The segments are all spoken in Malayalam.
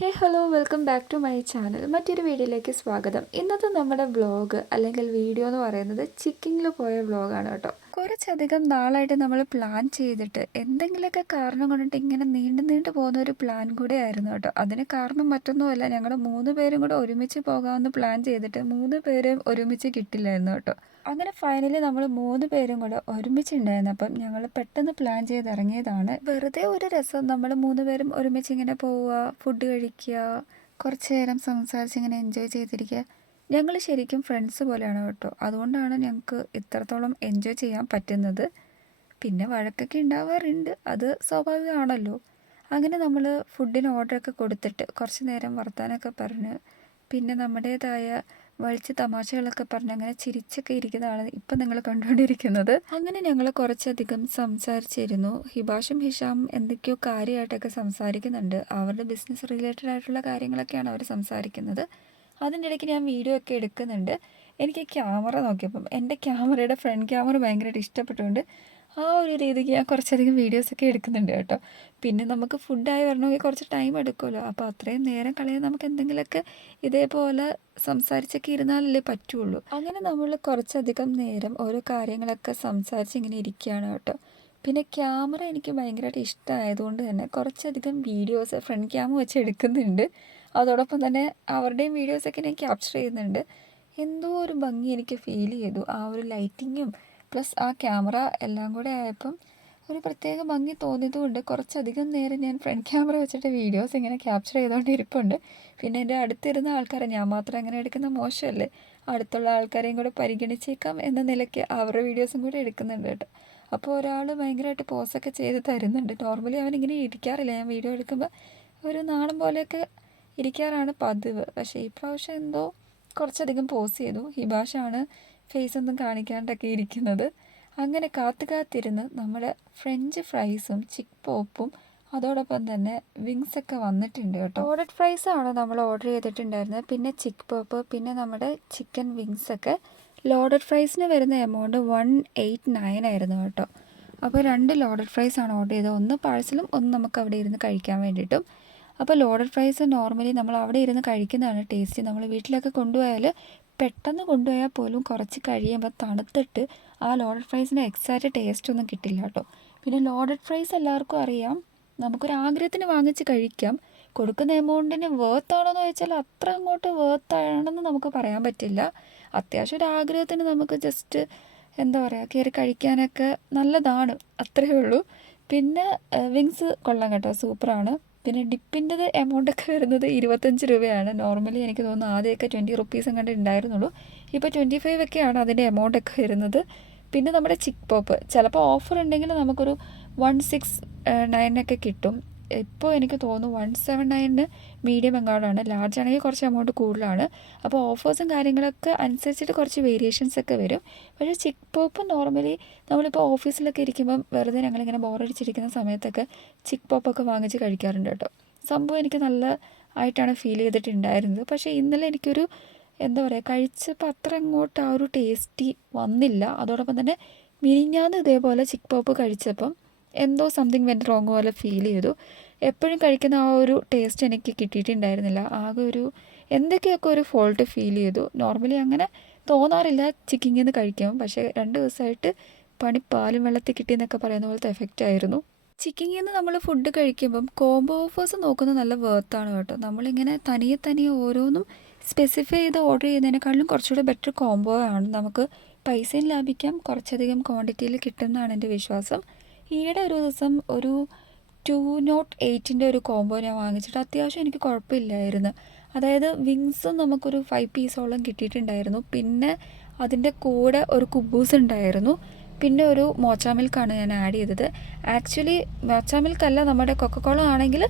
Hey hello welcome back to my channel. മറ്റൊരു വീഡിയോയിലേക്ക് സ്വാഗതം. ഇന്നത്തെ നമ്മുടെ വ്ളോഗ് അല്ലെങ്കിൽ വീഡിയോ എന്ന് പറയുന്നത് ചിക്കിങ്ങിൽ പോയ വ്ളോഗാണ് കേട്ടോ. കുറച്ചധികം നാളായിട്ട് നമ്മൾ പ്ലാൻ ചെയ്തിട്ട് എന്തെങ്കിലുമൊക്കെ കാരണം കൊണ്ടിട്ട് ഇങ്ങനെ നീണ്ടു നീണ്ടു പോകുന്ന ഒരു പ്ലാൻ കൂടെ ആയിരുന്നു കേട്ടോ. അതിന് കാരണം മറ്റൊന്നുമല്ല, ഞങ്ങൾ 3 പേരും കൂടെ ഒരുമിച്ച് പോകാമെന്ന് പ്ലാൻ ചെയ്തിട്ട് 3 പേരും ഒരുമിച്ച് കിട്ടില്ലായിരുന്നു കേട്ടോ. അങ്ങനെ ഫൈനലി നമ്മൾ 3 പേരും കൂടെ ഒരുമിച്ചുണ്ടായിരുന്നു. അപ്പം ഞങ്ങൾ പെട്ടെന്ന് പ്ലാൻ ചെയ്ത് ഇറങ്ങിയതാണ്. വെറുതെ ഒരു രസം, നമ്മൾ 3 പേരും ഒരുമിച്ച് ഇങ്ങനെ പോവുക, ഫുഡ് കഴിക്കുക, കുറച്ച് നേരം സംസാരിച്ച് ഇങ്ങനെ എൻജോയ് ചെയ്തിരിക്കുക. ഞങ്ങൾ ശരിക്കും ഫ്രണ്ട്സ് പോലെയാണ് കേട്ടോ. അതുകൊണ്ടാണ് ഞങ്ങൾക്ക് ഇത്രത്തോളം എൻജോയ് ചെയ്യാൻ പറ്റുന്നത്. പിന്നെ വഴക്കൊക്കെ ഉണ്ടാവാറുണ്ട്, അത് സ്വാഭാവികമാണല്ലോ. അങ്ങനെ നമ്മൾ ഫുഡിന് ഓർഡറൊക്കെ കൊടുത്തിട്ട് കുറച്ച് നേരം വർത്താനമൊക്കെ പറഞ്ഞ് പിന്നെ നമ്മുടേതായ വഴിച്ച് തമാശകളൊക്കെ പറഞ്ഞ് അങ്ങനെ ചിരിച്ചൊക്കെ ഇരിക്കുന്നതാണ് ഇപ്പം നിങ്ങൾ കണ്ടുകൊണ്ടിരിക്കുന്നത്. അങ്ങനെ ഞങ്ങൾ കുറച്ചധികം സംസാരിച്ചിരുന്നു. ഹിബാഷും ഹിഷാമും എന്തൊക്കെയോ കാര്യമായിട്ടൊക്കെ സംസാരിക്കുന്നുണ്ട്. അവരുടെ ബിസിനസ് റിലേറ്റഡ് ആയിട്ടുള്ള കാര്യങ്ങളൊക്കെയാണ് അവർ സംസാരിക്കുന്നത്. അതിൻ്റെ ഇടയ്ക്ക് ഞാൻ വീഡിയോ ഒക്കെ എടുക്കുന്നുണ്ട്. എനിക്ക് ക്യാമറ നോക്കിയപ്പം എൻ്റെ ക്യാമറയുടെ ഫ്രണ്ട് ക്യാമറ ഭയങ്കരമായിട്ട് ഇഷ്ടപ്പെട്ടുകൊണ്ട് ആ ഒരു രീതിക്ക് ഞാൻ കുറച്ചധികം വീഡിയോസൊക്കെ എടുക്കുന്നുണ്ട് കേട്ടോ. പിന്നെ നമുക്ക് ഫുഡായി വരണമെങ്കിൽ കുറച്ച് ടൈം എടുക്കുമല്ലോ. അപ്പോൾ അത്രയും നേരം കളയാൻ നമുക്ക് എന്തെങ്കിലുമൊക്കെ ഇതേപോലെ സംസാരിച്ചൊക്കെ ഇരുന്നാലല്ലേ പറ്റുള്ളൂ. അങ്ങനെ നമ്മൾ കുറച്ചധികം നേരം ഓരോ കാര്യങ്ങളൊക്കെ സംസാരിച്ച് ഇങ്ങനെ ഇരിക്കുകയാണ് കേട്ടോ. പിന്നെ ക്യാമറ എനിക്ക് ഭയങ്കരമായിട്ട് ഇഷ്ടമായതുകൊണ്ട് തന്നെ കുറച്ചധികം വീഡിയോസ് ഫ്രണ്ട് ക്യാമ വെച്ച് എടുക്കുന്നുണ്ട്. അതോടൊപ്പം തന്നെ അവരുടെയും വീഡിയോസൊക്കെ ഞാൻ ക്യാപ്ചർ ചെയ്യുന്നുണ്ട്. എന്തോ ഒരു ഭംഗി എനിക്ക് ഫീൽ ചെയ്തു. ആ ഒരു ലൈറ്റിങ്ങും പ്ലസ് ആ ക്യാമറ എല്ലാം കൂടെ ആയപ്പം ഒരു പ്രത്യേക ഭംഗി തോന്നിയതുകൊണ്ട് കുറച്ചധികം നേരം ഞാൻ ഫ്രണ്ട് ക്യാമറ വെച്ചിട്ട് വീഡിയോസ് ഇങ്ങനെ ക്യാപ്ചർ ചെയ്തുകൊണ്ട് ഇരിപ്പുണ്ട്. പിന്നെ എൻ്റെ അടുത്തിരുന്ന ആൾക്കാരെ ഞാൻ മാത്രം അങ്ങനെ എടുക്കുന്ന മോശമല്ലേ, അടുത്തുള്ള ആൾക്കാരെയും കൂടെ പരിഗണിച്ചേക്കാം എന്ന നിലയ്ക്ക് അവരുടെ വീഡിയോസും കൂടെ എടുക്കുന്നുണ്ട് കേട്ടോ. അപ്പോൾ ഒരാൾ ഭയങ്കരമായിട്ട് പോസൊക്കെ ചെയ്ത് തരുന്നുണ്ട്. നോർമലി അവനിങ്ങനെ ഇരിക്കാറില്ല, ഞാൻ വീഡിയോ എടുക്കുമ്പോൾ ഒരു നാണം പോലെയൊക്കെ ഇരിക്കാറാണ് പതിവ്. പക്ഷേ ഈ പ്രാവശ്യം എന്തോ കുറച്ചധികം പോസ് ചെയ്തു. ഹിബാഷാണ് ഫേസ് ഒന്നും കാണിക്കാണ്ടൊക്കെ ഇരിക്കുന്നത്. അങ്ങനെ കാത്തിരുന്ന് നമ്മുടെ ഫ്രഞ്ച് ഫ്രൈസും ചിക്ക് പോപ്പും അതോടൊപ്പം തന്നെ വിങ്സൊക്കെ വന്നിട്ടുണ്ട് കേട്ടോ. ലോഡഡ് ഫ്രൈസാണ് നമ്മൾ ഓർഡർ ചെയ്തിട്ടുണ്ടായിരുന്നത്, പിന്നെ ചിക്ക് പോപ്പ്, പിന്നെ നമ്മുടെ ചിക്കൻ വിങ്സൊക്കെ. ലോഡഡ് ഫ്രൈസിന് വരുന്ന എമൗണ്ട് 189 ആയിരുന്നു കേട്ടോ. അപ്പോൾ 2 ലോഡഡ് ഫ്രൈസാണ് ഓർഡർ ചെയ്തത്. ഒന്ന് പാഴ്സലും ഒന്ന് നമുക്ക് അവിടെ ഇരുന്ന് കഴിക്കാൻ വേണ്ടിയിട്ടും. അപ്പോൾ ലോഡഡ് ഫ്രൈസ് നോർമലി നമ്മൾ അവിടെ ഇരുന്ന് കഴിക്കുന്നതാണ് ടേസ്റ്റ്. നമ്മൾ വീട്ടിലൊക്കെ കൊണ്ടുപോയാൽ പെട്ടെന്ന് കൊണ്ടുപോയാൽ പോലും കുറച്ച് കഴിയുമ്പോൾ തണുത്തിട്ട് ആ ലോഡഡ് ഫ്രൈസിന് എക്സാക്റ്റ് ടേസ്റ്റ് ഒന്നും കിട്ടില്ല കേട്ടോ. പിന്നെ ലോഡഡ് ഫ്രൈസ് എല്ലാവർക്കും അറിയാം, നമുക്കൊരു ആഗ്രഹത്തിന് വാങ്ങിച്ച് കഴിക്കാം. കൊടുക്കുന്ന എമൗണ്ടിന് വേർത്താണോ എന്ന് ചോദിച്ചാൽ അത്ര അങ്ങോട്ട് വേർത്താണെന്ന് നമുക്ക് പറയാൻ പറ്റില്ല. അത്യാവശ്യം ഒരു ആഗ്രഹത്തിന് നമുക്ക് ജസ്റ്റ് എന്താ പറയുക, കയറി കഴിക്കാനൊക്കെ നല്ലതാണ്, അത്രയേ ഉള്ളൂ. പിന്നെ വിങ്സ് കൊള്ളാം കേട്ടോ, സൂപ്പറാണ്. പിന്നെ ഡിപ്പിൻ്റെത് എമൗണ്ടൊക്കെ വരുന്നത് 25 രൂപയാണ്. നോർമലി എനിക്ക് തോന്നുന്നു ആദ്യമൊക്കെ 20 റുപ്പീസ് എങ്ങാണ്ട് ഉണ്ടായിരുന്നുള്ളൂ. ഇപ്പോൾ 25 ഒക്കെയാണ് അതിൻ്റെ എമൗണ്ടൊക്കെ വരുന്നത്. പിന്നെ നമ്മുടെ ചിക്ക് പോപ്പ് ചിലപ്പോൾ ഓഫർ ഉണ്ടെങ്കിൽ നമുക്കൊരു 169 കിട്ടും. ഇപ്പോൾ എനിക്ക് തോന്നുന്നു 179 മീഡിയം എങ്ങാണ്ടാണ്. ലാർജ് ആണെങ്കിൽ കുറച്ച് എമൗണ്ട് കൂടുതലാണ്. അപ്പോൾ ഓഫേഴ്സും കാര്യങ്ങളൊക്കെ അനുസരിച്ചിട്ട് കുറച്ച് വേരിയേഷൻസ് ഒക്കെ വരും. പക്ഷേ ചിക്ക് പോപ്പ് നോർമലി നമ്മളിപ്പോൾ ഓഫീസിലൊക്കെ ഇരിക്കുമ്പം വെറുതെ ഞങ്ങളിങ്ങനെ ബോറടിച്ചിരിക്കുന്ന സമയത്തൊക്കെ ചിക്ക് പോപ്പൊക്കെ വാങ്ങിച്ച് കഴിക്കാറുണ്ട് കേട്ടോ. സംഭവം എനിക്ക് നല്ല ആയിട്ടാണ് ഫീൽ ചെയ്തിട്ടുണ്ടായിരുന്നത്. പക്ഷേ ഇന്നലെ എനിക്കൊരു എന്താ പറയുക, കഴിച്ചപ്പോൾ അത്ര അങ്ങോട്ട് ആ ഒരു ടേസ്റ്റി വന്നില്ല. അതോടൊപ്പം തന്നെ മിനിഞ്ഞാന്ന് ഇതേപോലെ ചിക്ക് പോപ്പ് കഴിച്ചപ്പം എന്തോ സംതിങ് വെൻറ്റ് റോങ് പോലെ ഫീൽ ചെയ്തു. എപ്പോഴും കഴിക്കുന്ന ആ ഒരു ടേസ്റ്റ് എനിക്ക് കിട്ടിയിട്ടുണ്ടായിരുന്നില്ല. ആകെ ഒരു എന്തൊക്കെയൊക്കെ ഒരു ഫോൾട്ട് ഫീൽ ചെയ്തു. നോർമലി അങ്ങനെ തോന്നാറില്ല ചിക്കിങ്ങിൽ നിന്ന് കഴിക്കും. പക്ഷേ 2 ദിവസമായിട്ട് പണി പാലും വെള്ളത്തിൽ കിട്ടിയെന്നൊക്കെ പറയുന്ന പോലത്തെ എഫക്റ്റ് ആയിരുന്നു. ചിക്കിങ്ങിൽ നിന്ന് നമ്മൾ ഫുഡ് കഴിക്കുമ്പം കോംബോ ഓഫേഴ്സ് നോക്കുന്നത് നല്ല വേർത്താണ് കേട്ടോ. നമ്മളിങ്ങനെ തനിയെ ഓരോന്നും സ്പെസിഫൈ ചെയ്ത് ഓർഡർ ചെയ്യുന്നതിനേക്കാളും കുറച്ചുകൂടി ബെറ്റർ കോംബോ ആണ്. നമുക്ക് പൈസയും ലാഭിക്കാം, കുറച്ചധികം ക്വാണ്ടിറ്റിയിൽ കിട്ടുമെന്നാണ് എൻ്റെ വിശ്വാസം. ഈയിടെ ഒരു ദിവസം ഒരു 208 ഒരു കോംബോ ഞാൻ വാങ്ങിച്ചിട്ട് അത്യാവശ്യം എനിക്ക് കുഴപ്പമില്ലായിരുന്നു. അതായത് വിങ്സും നമുക്കൊരു 5 പീസോളം കിട്ടിയിട്ടുണ്ടായിരുന്നു. പിന്നെ അതിൻ്റെ കൂടെ ഒരു കുബൂസ് ഉണ്ടായിരുന്നു. പിന്നെ ഒരു മോച്ച മിൽക്കാണ് ഞാൻ ആഡ് ചെയ്തത്. ആക്ച്വലി മോച്ച മിൽക്കല്ല, നമ്മുടെ കൊക്കക്കോള ആണെങ്കിൽ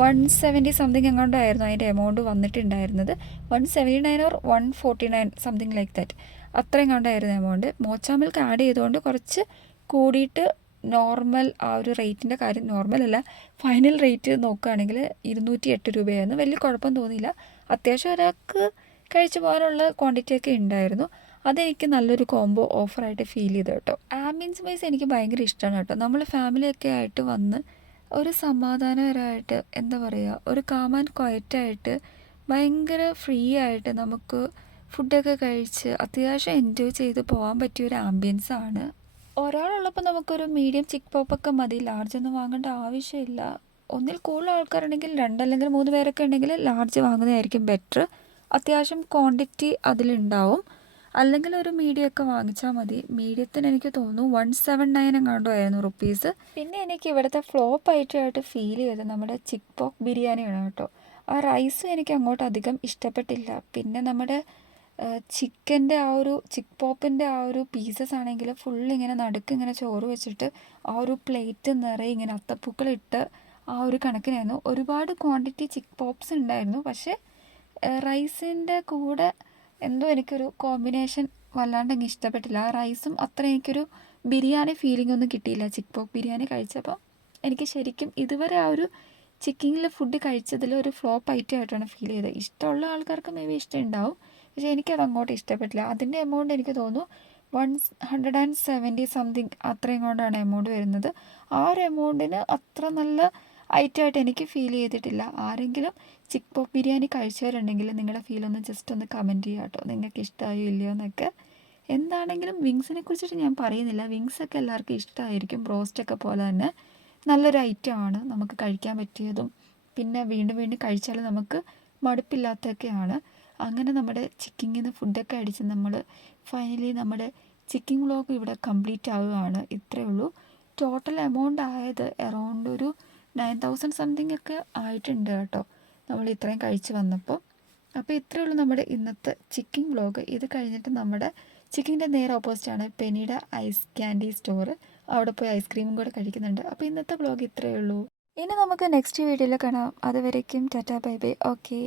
170 സംതിങ് എങ്ങാണ്ടായിരുന്നു അതിൻ്റെ എമൗണ്ട് വന്നിട്ടുണ്ടായിരുന്നത്. 179 ഓർ 149 സംതിങ് ലൈക്ക് ദാറ്റ്, അത്ര എങ്ങാണ്ടായിരുന്നു എമൗണ്ട്. മോച്ച മിൽക്ക് ആഡ് ചെയ്തുകൊണ്ട് കുറച്ച് കൂടിയിട്ട് നോർമൽ ആ ഒരു റേറ്റിൻ്റെ കാര്യം, നോർമലല്ല ഫൈനൽ റേറ്റ് നോക്കുകയാണെങ്കിൽ 208 രൂപയായിരുന്നു. വലിയ കുഴപ്പം തോന്നിയില്ല. അത്യാവശ്യം ഒരാൾക്ക് കഴിച്ചു പോകാനുള്ള ക്വാണ്ടിറ്റി ഒക്കെ ഉണ്ടായിരുന്നു. അതെനിക്ക് നല്ലൊരു കോംബോ ഓഫറായിട്ട് ഫീൽ ചെയ്തു കേട്ടോ. ആംബിയൻസ് വൈസ് എനിക്ക് ഭയങ്കര ഇഷ്ടമാണ് കേട്ടോ. നമ്മൾ ഫാമിലിയൊക്കെ ആയിട്ട് വന്ന് ഒരു സമാധാനപരമായിട്ട് എന്താ പറയുക, ഒരു കാം ആൻഡ് ക്വയറ്റായിട്ട് ഭയങ്കര ഫ്രീ ആയിട്ട് നമുക്ക് ഫുഡൊക്കെ കഴിച്ച് അത്യാവശ്യം എൻജോയ് ചെയ്ത് പോകാൻ പറ്റിയൊരു ആംബിയൻസ് ആണ്. ഒരാളുള്ളപ്പോൾ നമുക്കൊരു മീഡിയം ചിക്ക് പോപ്പൊക്കെ മതി, ലാർജൊന്നും വാങ്ങേണ്ട ആവശ്യമില്ല. ഒന്നിൽ കൂടുതൽ ആൾക്കാരുണ്ടെങ്കിൽ 2 അല്ലെങ്കിൽ 3 പേരൊക്കെ ഉണ്ടെങ്കിൽ ലാർജ് വാങ്ങുന്നതായിരിക്കും ബെറ്റർ. അത്യാവശ്യം ക്വാണ്ടിറ്റി അതിലുണ്ടാവും. അല്ലെങ്കിൽ ഒരു മീഡിയം ഒക്കെ വാങ്ങിച്ചാൽ മതി. മീഡിയത്തിന് എനിക്ക് തോന്നുന്നു 179 എങ്ങാണ്ടോ ആയിരുന്നു റുപ്പീസ്. പിന്നെ എനിക്ക് ഇവിടുത്തെ ഫ്ലോപ്പ് ആയിട്ട് ഫീൽ ചെയ്തത് നമ്മുടെ ചിക്ക് പോക്ക് ബിരിയാണിയാണ് കേട്ടോ. ആ റൈസും എനിക്ക് അങ്ങോട്ട് അധികം ഇഷ്ടപ്പെട്ടില്ല. പിന്നെ നമ്മുടെ ചിക്കൻ്റെ ആ ഒരു ചിക്ക് പോപ്പിൻ്റെ ആ ഒരു പീസസ് ആണെങ്കിൽ ഫുള്ളിങ്ങനെ നടുക്ക് ഇങ്ങനെ ചോറ് വെച്ചിട്ട് ആ ഒരു പ്ലേറ്റ് നിറയെ ഇങ്ങനെ അത്തപ്പൂക്കളിട്ട് ആ ഒരു കണക്കിനായിരുന്നു. ഒരുപാട് ക്വാണ്ടിറ്റി ചിക്ക് പോപ്സ് ഉണ്ടായിരുന്നു. പക്ഷേ റൈസിൻ്റെ കൂടെ എന്തോ എനിക്കൊരു കോമ്പിനേഷൻ വല്ലാണ്ട് അങ്ങ് ഇഷ്ടപ്പെട്ടില്ല. ആ റൈസും അത്ര എനിക്കൊരു ബിരിയാണി ഫീലിംഗ് ഒന്നും കിട്ടിയില്ല. ചിക്ക് പോക്ക് ബിരിയാണി കഴിച്ചപ്പോൾ എനിക്ക് ശരിക്കും ഇതുവരെ ആ ഒരു ചിക്കിങ്ങിൽ ഫുഡ് കഴിച്ചതിൽ ഒരു ഫ്ലോപ്പ് ആയിട്ടാണ് ഫീൽ ചെയ്തത്. ഇഷ്ടമുള്ള ആൾക്കാർക്ക് മേ ബി ഇഷ്ടം ഉണ്ടാവും, പക്ഷേ എനിക്കത് അങ്ങോട്ട് ഇഷ്ടപ്പെട്ടില്ല. അതിൻ്റെ എമൗണ്ട് എനിക്ക് തോന്നുന്നു 170 സംതിങ് അത്രയും കൊണ്ടാണ് എമൗണ്ട് വരുന്നത്. ആ ഒരു എമൗണ്ടിന് അത്ര നല്ല ഐറ്റമായിട്ട് എനിക്ക് ഫീൽ ചെയ്തിട്ടില്ല. ആരെങ്കിലും ചിക്ക് പോക്ക് ബിരിയാണി കഴിച്ചവരുണ്ടെങ്കിൽ നിങ്ങളുടെ ഫീലൊന്ന് ജസ്റ്റ് ഒന്ന് കമൻറ്റ് ചെയ്യുക കേട്ടോ, നിങ്ങൾക്ക് ഇഷ്ടമായോ ഇല്ലയോ എന്നൊക്കെ. എന്താണെങ്കിലും വിങ്സിനെ കുറിച്ചിട്ട് ഞാൻ പറയുന്നില്ല, വിങ്സൊക്കെ എല്ലാവർക്കും ഇഷ്ടമായിരിക്കും. ബ്രോസ്റ്റൊക്കെ പോലെ തന്നെ നല്ലൊരു ഐറ്റമാണ്, നമുക്ക് കഴിക്കാൻ പറ്റിയതും പിന്നെ വീണ്ടും വീണ്ടും കഴിച്ചാൽ നമുക്ക് മടുപ്പില്ലാത്തതൊക്കെയാണ്. അങ്ങനെ നമ്മുടെ ചിക്കിങ്ങിൽ നിന്ന് ഫുഡൊക്കെ അടിച്ച് നമ്മൾ ഫൈനലി നമ്മുടെ ചിക്കിങ് വ്ളോഗ് ഇവിടെ കംപ്ലീറ്റ് ആവുകയാണ്. ഇത്രയേ ഉള്ളൂ. ടോട്ടൽ എമൗണ്ട് ആയത് അറൗണ്ട് ഒരു 9000 സംതിങ് ഒക്കെ ആയിട്ടുണ്ട് കേട്ടോ, നമ്മൾ ഇത്രയും കഴിച്ച് വന്നപ്പോൾ. അപ്പോൾ ഇത്രയേ ഉള്ളൂ നമ്മുടെ ഇന്നത്തെ ചിക്കിങ് വ്ളോഗ്. ഇത് കഴിഞ്ഞിട്ട് നമ്മുടെ ചിക്കിങ്ങിൻ്റെ നേരെ ഓപ്പോസിറ്റാണ് പെനിയുടെ ഐസ് ക്യാൻഡി സ്റ്റോർ. അവിടെ പോയി ഐസ്ക്രീമും കൂടെ കഴിക്കുന്നുണ്ട്. അപ്പോൾ ഇന്നത്തെ വ്ളോഗ് ഇത്രയേ ഉള്ളൂ. ഇനി നമുക്ക് നെക്സ്റ്റ് വീഡിയോയിൽ കാണാം. അതുവരേക്കും ടാറ്റാ ബൈ ബൈ. ഓക്കെ.